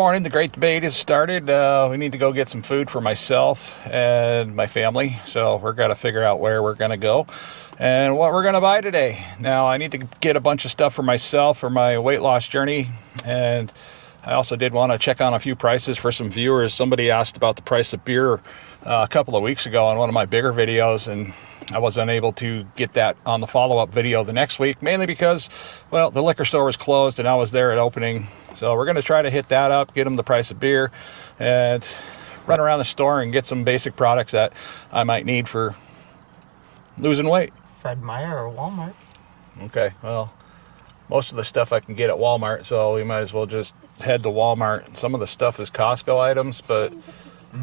morning. The great debate has started. We need to go get some food for myself and my family. So we're going to figure out where we're going to go and what we're going to buy today. Now, I need to get a bunch of stuff for myself for my weight loss journey. And I also did want to check on a few prices for some viewers. Somebody asked about the price of beer a couple of weeks ago on one of my bigger videos, and I wasn't able to get that on the follow-up video the next week, mainly because, well, the liquor store was closed and I was there at opening. So we're going to try to hit that up, get them the price of beer, and run around the store and get some basic products that I might need for losing weight. Fred Meyer or Walmart. Okay, well, most of the stuff I can get at Walmart, so we might as well just head to Walmart. Some of the stuff is Costco items, but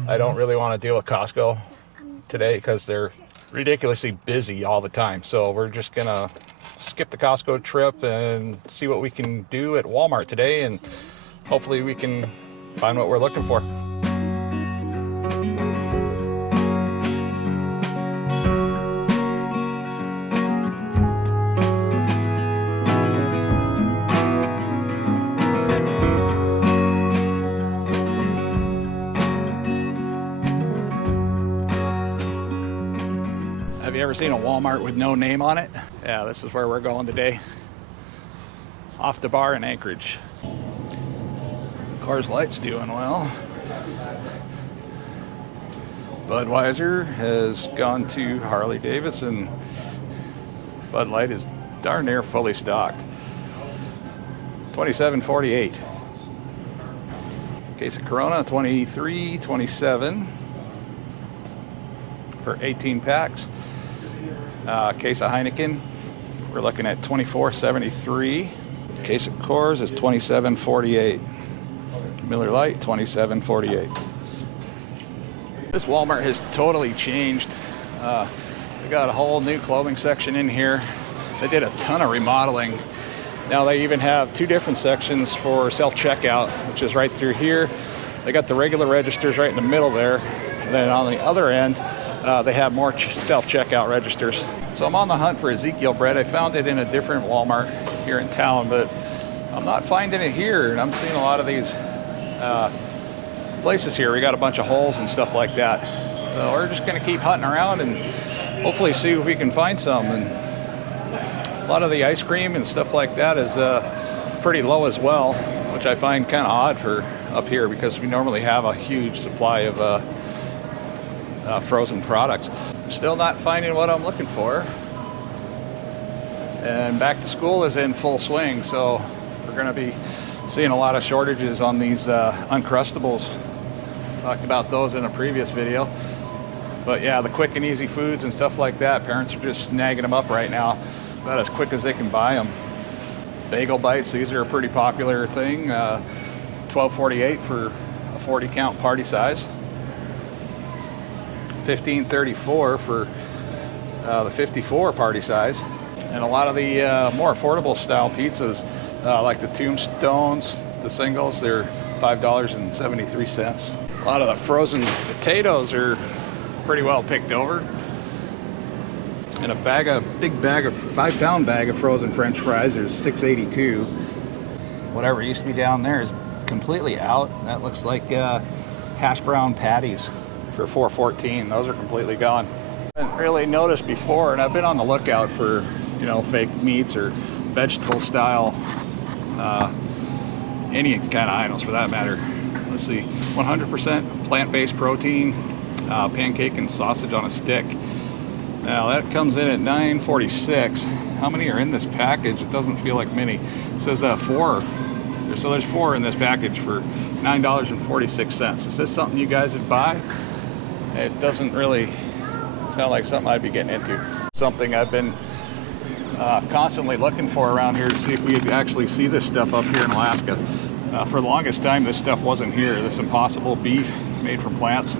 I don't really want to deal with Costco today because they're ridiculously busy all the time. So we're just gonna skip the Costco trip and see what we can do at Walmart today, and hopefully we can find what we're looking for. Have you ever seen a Walmart with no name on it? Yeah, this is where we're going today. Off the bar in Anchorage. Coors Light's doing well. Budweiser has gone to Harley Davidson. Bud Light is darn near fully stocked. $27.48. Case of Corona, $23.27 for 18 packs. Case of Heineken, we're looking at $24.73. Case of Coors is $27.48. Miller Lite, $27.48. This Walmart has totally changed. They got a whole new clothing section in here. They did a ton of remodeling. Now they even have two different sections for self-checkout, which is right through here. They got the regular registers right in the middle there. And then on the other end, they have more self-checkout registers. So I'm on the hunt for Ezekiel bread. I found it in a different Walmart here in town, but I'm not finding it here. And I'm seeing a lot of these places here. We got a bunch of holes and stuff like that. So we're just gonna keep hunting around and hopefully see if we can find some. And a lot of the ice cream and stuff like that is pretty low as well, which I find kind of odd for up here because we normally have a huge supply of frozen products. Still not finding what I'm looking for. And back to school is in full swing, so we're going to be seeing a lot of shortages on these Uncrustables. Talked about those in a previous video. But yeah, the quick and easy foods and stuff like that, parents are just snagging them up right now about as quick as they can buy them. Bagel bites, these are a pretty popular thing. $12.48 for a 40 count party size. $15.34 for the 54 party size. And a lot of the more affordable style pizzas, like the Tombstones, the singles, they're $5.73. A lot of the frozen potatoes are pretty well picked over. And a big bag of 5-pound bag of frozen French fries is $6.82. Whatever used to be down there is completely out. That looks like hash brown patties for $4.14. Those are completely gone. I haven't really noticed before, and I've been on the lookout for, you know, fake meats or vegetable style, any kind of items for that matter. Let's see, 100% plant-based protein, pancake and sausage on a stick. Now that comes in at $9.46. How many are in this package? It doesn't feel like many. It says 4. So there's 4 in this package for $9.46. Is this something you guys would buy? It doesn't really sound like something I'd be getting into. Something I've been constantly looking for around here to see if we could actually see this stuff up here in Alaska. For the longest time, this stuff wasn't here. This Impossible beef made from plants.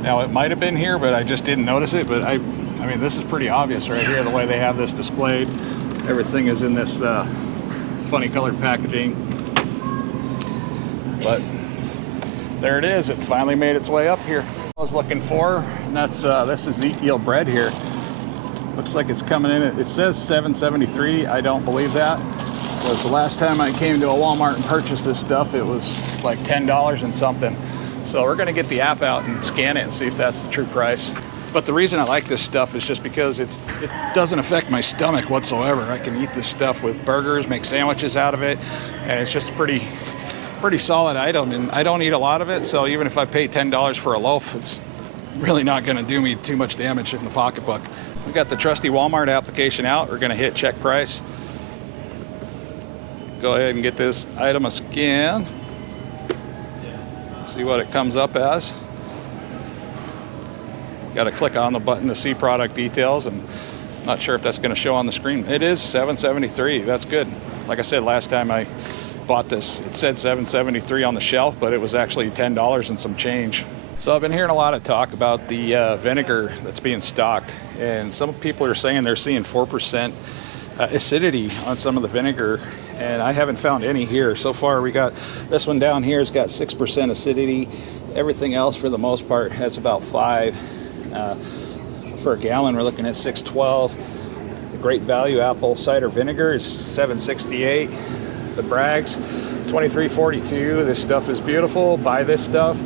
Now it might have been here, but I just didn't notice it. But I mean, this is pretty obvious right here, the way they have this displayed. Everything is in this funny colored packaging. But there it is. It finally made its way up here. I was looking for, and that's this Ezekiel bread here. Looks like it's coming in. It says $7.73. I don't believe that. because the last time I came to a Walmart and purchased this stuff, it was like $10 and something. So we're gonna get the app out and scan it and see if that's the true price. But the reason I like this stuff is just because it doesn't affect my stomach whatsoever. I can eat this stuff with burgers, make sandwiches out of it, and it's just a pretty solid item. And I don't eat a lot of it, so even if I pay $10 for a loaf, it's really not gonna do me too much damage in the pocketbook. We got the trusty Walmart application out. We're gonna hit check price. Go ahead and get this item a scan. See what it comes up as. Got to click on the button to see product details, and not sure if that's going to show on the screen. It is $7.73. That's good. Like I said, last time I bought this, it said $7.73 on the shelf, but it was actually $10 and some change. So I've been hearing a lot of talk about the vinegar that's being stocked, and some people are saying they're seeing 4% acidity on some of the vinegar, and I haven't found any here. So far we got this one down here has got 6% acidity. Everything else for the most part has about 5. For a gallon we're looking at 6.12. The Great Value apple cider vinegar is $7.68. The Bragg's $23.42. This stuff is beautiful. Buy this stuff,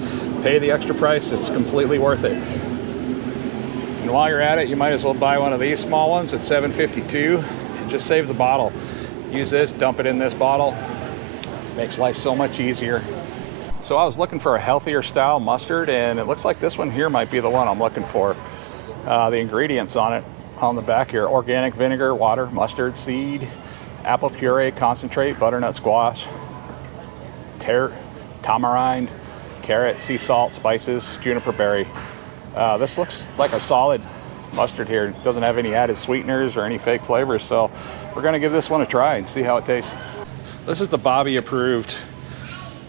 pay the extra price. It's completely worth it. And while you're at it, you might as well buy one of these small ones at $7.52 and just save the bottle. Use this, dump it in this bottle. Makes life so much easier. So I was looking for a healthier style mustard, and it looks like this one here might be the one I'm looking for. The ingredients on it on the back here: organic vinegar, water, mustard seed, apple puree, concentrate, butternut squash, tamarind, carrot, sea salt, spices, juniper berry. This looks like a solid mustard here. It doesn't have any added sweeteners or any fake flavors, so we're going to give this one a try and see how it tastes. This is the Bobby approved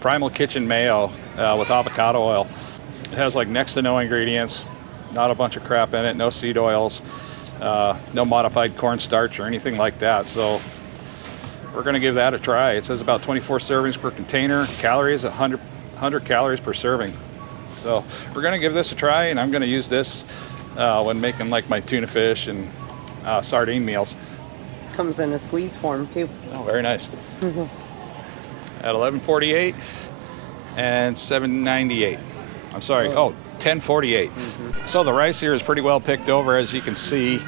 Primal Kitchen mayo with avocado oil. It has like next to no ingredients, not a bunch of crap in it, no seed oils, no modified cornstarch or anything like that. So we're going to give that a try. It says about 24 servings per container, calories 100 calories per serving. So we're going to give this a try, and I'm going to use this when making like my tuna fish and sardine meals. Comes in a squeeze form too. Oh, very nice. At $11.48 and $7.98. I'm sorry, $10.48. So the rice here is pretty well picked over, as you can see.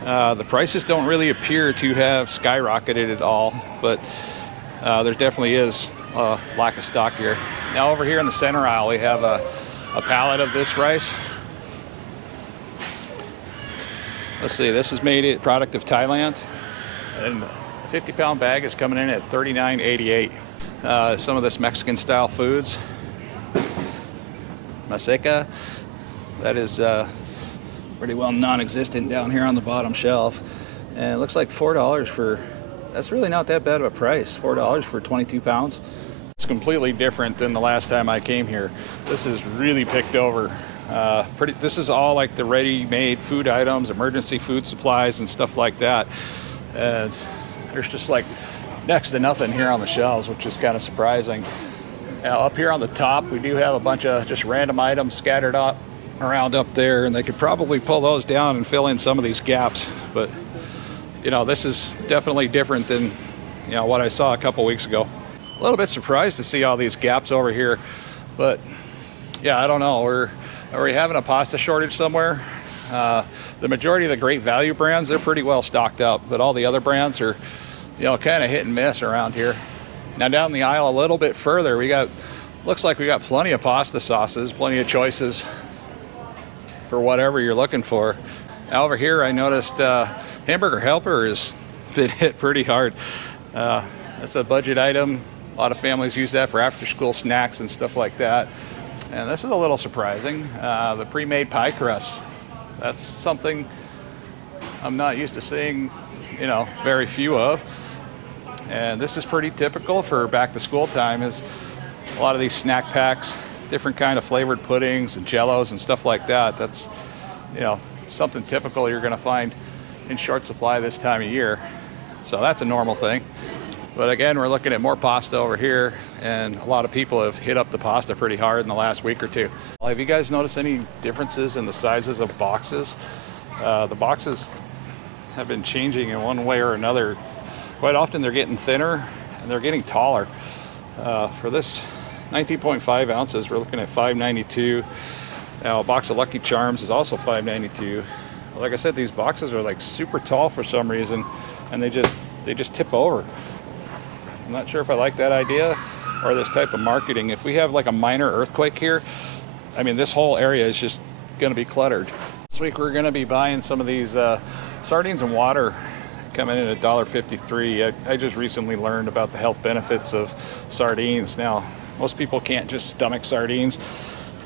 The prices don't really appear to have skyrocketed at all, but there definitely is a lack of stock here. Now over here in the center aisle, we have a pallet of this rice. Let's see, this is made a product of Thailand, and a 50-pound bag is coming in at $39.88. Some of this Mexican style foods. Maseca, that is pretty well non-existent down here on the bottom shelf. And it looks like $4 for, that's really not that bad of a price. $4 for 22 pounds. It's completely different than the last time I came here. This is really picked over. This is all like the ready-made food items, emergency food supplies and stuff like that. And there's just like next to nothing here on the shelves, which is kind of surprising. Now up here on the top, we do have a bunch of just random items scattered up around up there, and they could probably pull those down and fill in some of these gaps. But you know, this is definitely different than what I saw a couple weeks ago. A little bit surprised to see all these gaps over here, but yeah, I don't know. Are we having a pasta shortage somewhere? The majority of the Great Value brands, they're pretty well stocked up, but all the other brands are kind of hit and miss around here. Now down the aisle a little bit further, looks like we got plenty of pasta sauces, plenty of choices for whatever you're looking for. Now over here, I noticed Hamburger Helper has been hit pretty hard. That's a budget item. A lot of families use that for after-school snacks and stuff like that. And this is a little surprising. The pre-made pie crust. That's something I'm not used to seeing, very few of. And this is pretty typical for back to school time, is a lot of these snack packs, different kind of flavored puddings and jellos and stuff like that. That's, something typical you're going to find in short supply this time of year. So that's a normal thing. But again, we're looking at more pasta over here, and a lot of people have hit up the pasta pretty hard in the last week or two. Have you guys noticed any differences in the sizes of boxes? The boxes have been changing in one way or another quite often they're getting thinner and they're getting taller. For this 19.5 ounces, we're looking at $5.92. Now a box of Lucky Charms is also $5.92. Like I said, these boxes are like super tall for some reason, and they just tip over. I'm not sure if I like that idea or this type of marketing. If we have like a minor earthquake here, I mean, this whole area is just going to be cluttered. This week we're going to be buying some of these sardines and water, coming in at $1.53. I just recently learned about the health benefits of sardines. Now, most people can't just stomach sardines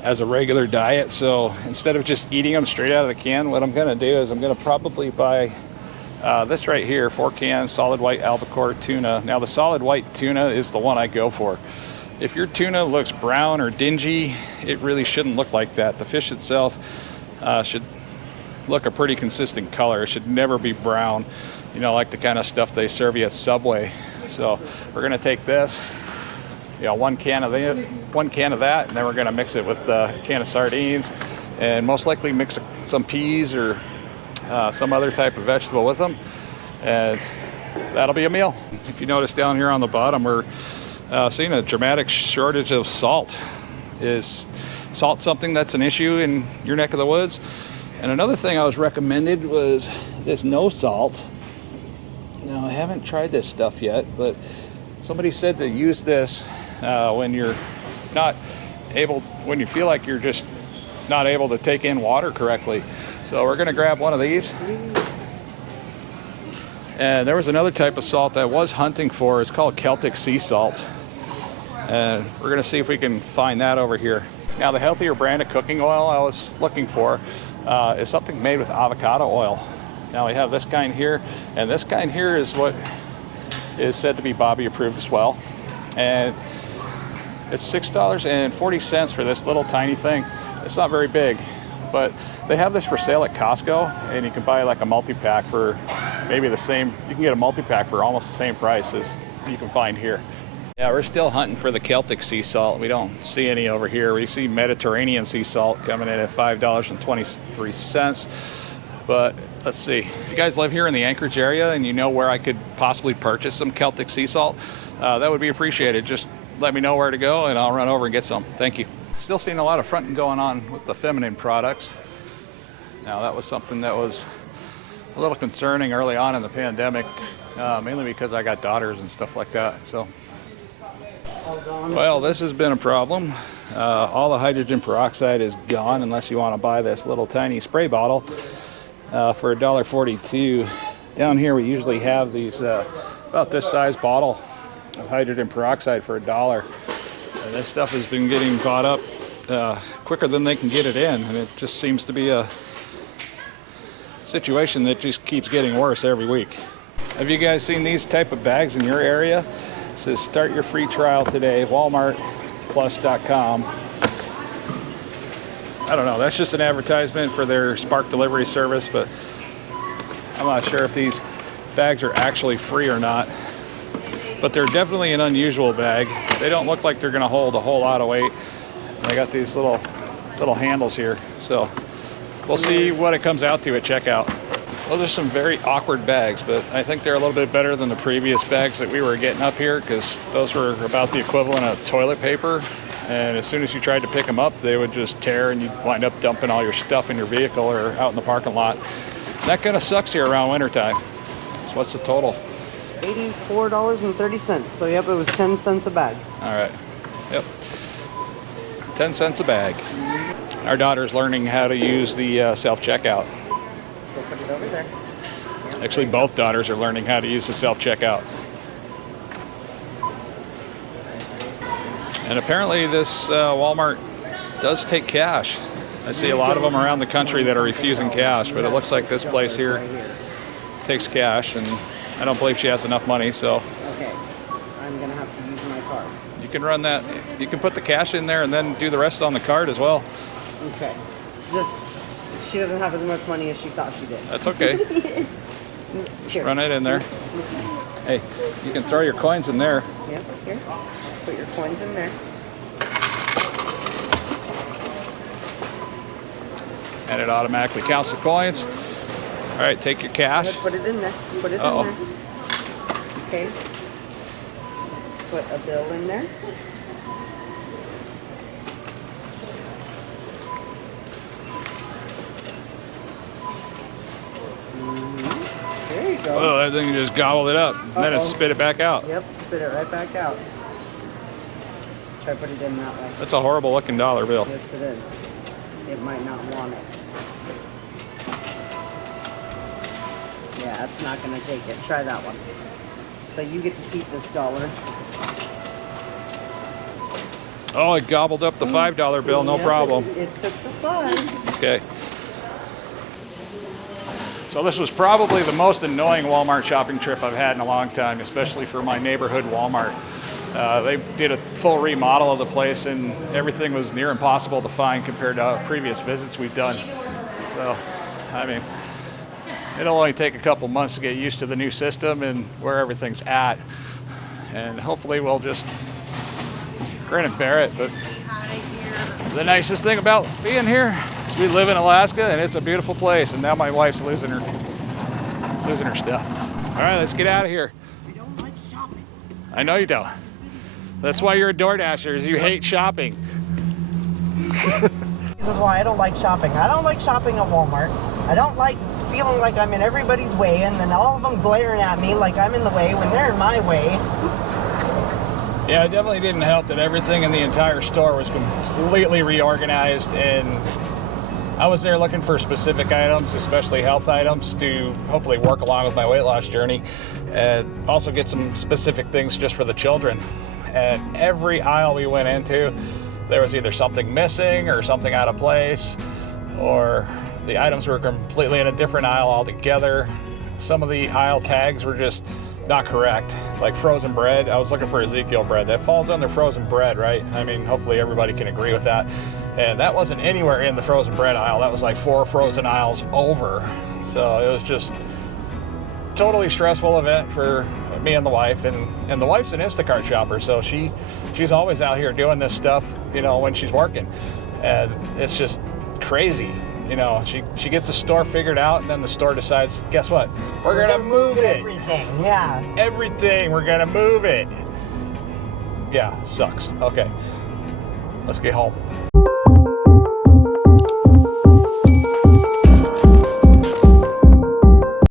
as a regular diet, so instead of just eating them straight out of the can, what I'm going to do is I'm going to probably buy this right here, 4 cans solid white albacore tuna. Now the solid white tuna is the one I go for. If your tuna looks brown or dingy, it really shouldn't look like that. The fish itself should look a pretty consistent color. It should never be brown, you know, like the kind of stuff they serve you at Subway. So we're going to take this, you know, one can of that, and then we're going to mix it with a can of sardines, and most likely mix some peas or some other type of vegetable with them, and that'll be a meal. If you notice down here on the bottom, we're seeing a dramatic shortage of salt. Is salt something that's an issue in your neck of the woods? And another thing I was recommended was this no salt. Now I haven't tried this stuff yet, but somebody said to use this when you're not able, when you feel like you're just not able to take in water correctly. So we're going to grab one of these. And there was another type of salt that I was hunting for. It's called Celtic sea salt. And we're going to see if we can find that over here. Now the healthier brand of cooking oil I was looking for is something made with avocado oil. Now we have this kind here, and this kind here is what is said to be Bobby approved as well. And it's $6.40 for this little tiny thing. It's not very big, but they have this for sale at Costco, and you can buy like a multi-pack for maybe the same, you can get a multi-pack for almost the same price as you can find here. Yeah, we're still hunting for the Celtic sea salt. We don't see any over here. We see Mediterranean sea salt coming in at $5.23. But let's see, if you guys live here in the Anchorage area and you know where I could possibly purchase some Celtic sea salt, that would be appreciated. Just let me know where to go and I'll run over and get some. Thank you. Still seeing a lot of fronting going on with the feminine products. Now that was something that was a little concerning early on in the pandemic, mainly because I got daughters and stuff like that. So, well, this has been a problem. All the hydrogen peroxide is gone unless you want to buy this little tiny spray bottle for $1.42. Down here we usually have these about this size bottle of hydrogen peroxide for $1. And this stuff has been getting bought up quicker than they can get it in, and it just seems to be a situation that just keeps getting worse every week. Have you guys seen these type of bags in your area? It says start your free trial today, walmartplus.com. I don't know, that's just an advertisement for their Spark delivery service, but I'm not sure if these bags are actually free or not. But they're definitely an unusual bag. They don't look like they're going to hold a whole lot of weight. They got these little handles here, so we'll see what it comes out to at checkout. Those are some very awkward bags, but I think they're a little bit better than the previous bags that we were getting up here, because those were about the equivalent of toilet paper, and as soon as you tried to pick them up, they would just tear and you'd wind up dumping all your stuff in your vehicle or out in the parking lot. And that kind of sucks here around wintertime. So what's the total? $84.30. So yep, it was 10 cents a bag. All right. Yep. 10 cents a bag. Our daughter's learning how to use the self-checkout. Go put it over there. Yep. Actually, both daughters are learning how to use the self-checkout. And apparently this Walmart does take cash. I see a lot of them around the country that are refusing cash, but it looks like this place here takes cash, and I don't believe she has enough money, so. Okay, I'm gonna have to use my card. You can run that, you can put the cash in there and then do the rest on the card as well. Okay, she doesn't have as much money as she thought she did. That's okay. Just run it in there. Hey, you can throw your coins in there. Yep, here, put your coins in there. And it automatically counts the coins. All right, take your cash. Put it in there, put it in there. Okay. Put a bill in there. There you go. Oh, that thing just gobbled it up. Then it spit it back out. Yep, spit it right back out. Try to put it in that way. That's a horrible looking dollar bill. Yes, it is. It might not want it. Yeah, it's not going to take it. Try that one. So you get to keep this dollar. Oh, it gobbled up the $5 bill, no Yep, problem. It took the 5. Okay. So this was probably the most annoying Walmart shopping trip I've had in a long time, especially for my neighborhood Walmart. They did a full remodel of the place and everything was near impossible to find compared to previous visits we've done. So, I mean, it'll only take a couple months to get used to the new system and where everything's at. And hopefully we'll just grin and bear it. But the nicest thing about being here is we live in Alaska and it's a beautiful place. And now my wife's losing her stuff. All right, let's get out of here. I don't like shopping. I know you don't. That's why you're a DoorDasher, is you hate shopping. This is why I don't like shopping. I don't like shopping at Walmart. I don't like feeling like I'm in everybody's way and then all of them glaring at me like I'm in the way when they're in my way. Yeah, it definitely didn't help that everything in the entire store was completely reorganized, and I was there looking for specific items, especially health items, to hopefully work along with my weight loss journey, and also get some specific things just for the children. And every aisle we went into, there was either something missing or something out of place, or the items were completely in a different aisle altogether. Some of the aisle tags were just not correct, like frozen bread. I was looking for Ezekiel bread. That falls under frozen bread, right? I mean, hopefully everybody can agree with that. And that wasn't anywhere in the frozen bread aisle. That was like 4 frozen aisles over. So it was just totally stressful event for me and the wife, and the wife's an Instacart shopper, so she's always out here doing this stuff, you know, when she's working, and it's just crazy. You know, she gets the store figured out, and then the store decides, guess what? We're gonna move it. Everything, yeah. Everything, we're gonna move it. Yeah, sucks. Okay, let's get home.